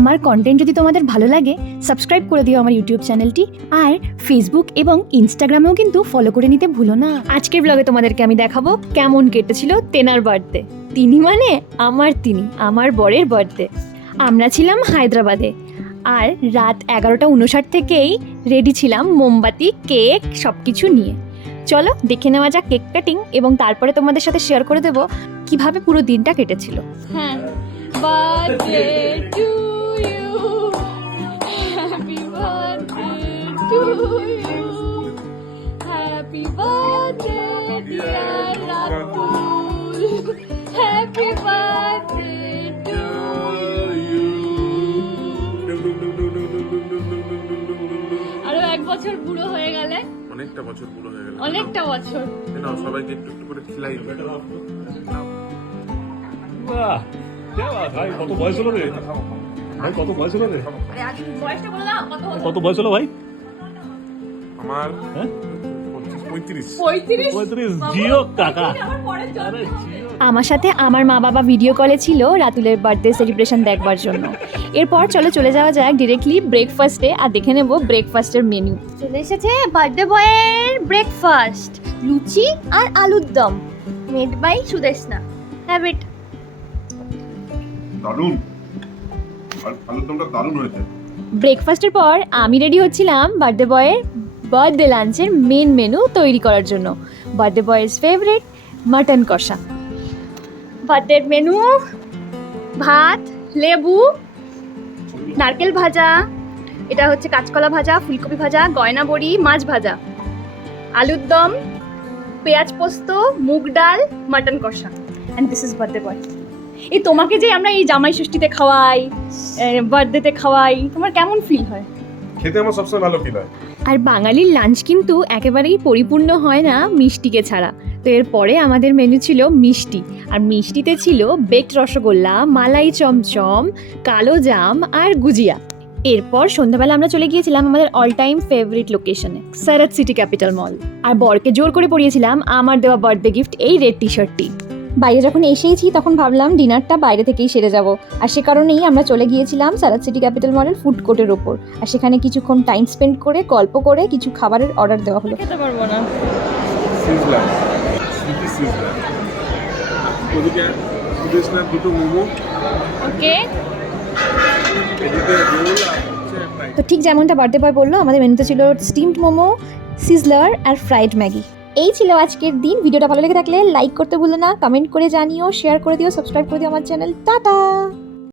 আমার কন্টেন্ট যদি তোমাদের ভালো লাগে সাবস্ক্রাইব করে দিও আমার ইউটিউব চ্যানেলটি, আর ফেসবুক এবং ইনস্টাগ্রামেও কিন্তু ফলো করে নিতে ভুলো না। আজকের ব্লগে তোমাদেরকে আমি দেখাবো কেমন কেটেছিল তেনার বার্থডে। তিনি মানে আমার বরের বার্থডে। আমরা ছিলাম হায়দ্রাবাদে, আর রাত 11:59 থেকেই রেডি ছিলাম মোমবাতি, কেক সব কিছু নিয়ে। চলো দেখে নেওয়া যাক কেক কাটিং, এবং তারপরে তোমাদের সাথে শেয়ার করে দেবো কিভাবে পুরো দিনটা কেটেছিল। হ্যাঁ, birthday to you, happy birthday to you, happy birthday dear Ratul, happy birthday to you. আরো এক বছর বুড়ো হয়ে গেলে, অনেকটা বছর বুড়ো হয়ে গেল, অনেকটা বছর। নাও সবাইকে একটু একটু করে খিলাই। বাহ, কে বাত ভাই, কত বয়স হলো রে ভাই, কত বয়স হলো রে? বয়সটা বলে দাও, কত বয়স হলো ভাই? আমার হ্যাঁ 35। 35। জিও কাকা। আরে জিও। আমার সাথে আমার মা বাবা ভিডিও কলে ছিল রাতুলের বার্থডে সেলিব্রেশন দেখবার জন্য। এরপর চলে যাওয়া যাক ডিরেক্টলি ব্রেকফাস্টে, আর দেখে নেব ব্রেকফাস্টের মেনু। চলে এসেছে বার্থডে বয়ের ব্রেকফাস্ট, লুচি আর আলুর দম, মেড বাই সুদেশনা। হ্যাবিট দারুণ, আলুর দমটা দারুণ হয়েছে। ব্রেকফাস্টের পর আমি রেডি হচ্ছিলাম বার্থডে বয়ের বার্থডে লাঞ্চের মেন মেনু তৈরি করার জন্য। বার্থডে বয়ের ফেভারিট মাটন কষা। বার্থডের মেনু: ভাত, লেবু, নারকেল ভাজা, এটা হচ্ছে কাঁচকলা ভাজা, ফুলকপি ভাজা, গয়না বড়ি, মাছ ভাজা, আলুর দম, পেঁয়াজ পোস্ত, মুগ ডাল, মাটন কষা। And this is birthday boy. এই তোমাকে যে আমরা এই জামাই ষষ্ঠীতে খাওয়াই, বার্থডেতে খাওয়াই, তোমার কেমন ফিল হয়? খেতে আমার সবসময় ভালো ফিল হয়। আর বাঙালির লাঞ্চ কিন্তু একেবারেই পরিপূর্ণ হয় না মিষ্টিকে ছাড়া। তো এরপরে আমাদের মেনু ছিল মিষ্টি, আর মিষ্টিতে ছিল বেকড রসগোল্লা, মালাই চমচম, কালো জাম আর গুজিয়া। এরপর সন্ধ্যাবেলা আমরা চলে গিয়েছিলাম আমাদের অল টাইম ফেভারিট লোকেশনে, সারাত সিটি ক্যাপিটাল মল। আর বরকে জোর করে পরিয়েছিলাম আমার দেওয়া বার্থডে গিফট এই রেড টি শার্টটি। বাইরে যখন এসেইছি তখন ভাবলাম ডিনারটা বাইরে থেকেই সেরে যাব, আর সে কারণেই আমরা চলে গিয়েছিলাম সারাত সিটি ক্যাপিটাল মলের ফুড কোর্টের ওপর। আর সেখানে কিছুক্ষণ টাইম স্পেন্ড করে গল্প করে কিছু খাবারের অর্ডার দেওয়া হলো। খেতে পারবো না, সিজলার, সিটি সিজলার। ওদিকে সুদেশনার দুটো মোমো, ওকে। এদিকে রোল আর হচ্ছে ফ্রাই। তো ঠিক যেমনটা বার্থডে বয় বললো, আমাদের মেনুতে ছিল স্টিমড মোমো, সিজলার আর ফ্রাইড ম্যাগি। এই ছিল আজকের দিন। ভিডিওটা ভালো লেগে থাকলে লাইক করতে ভুলো না, কমেন্ট করে জানিও, শেয়ার করে দিও, সাবস্ক্রাইব করে দিও আমার চ্যানেল। টাটা।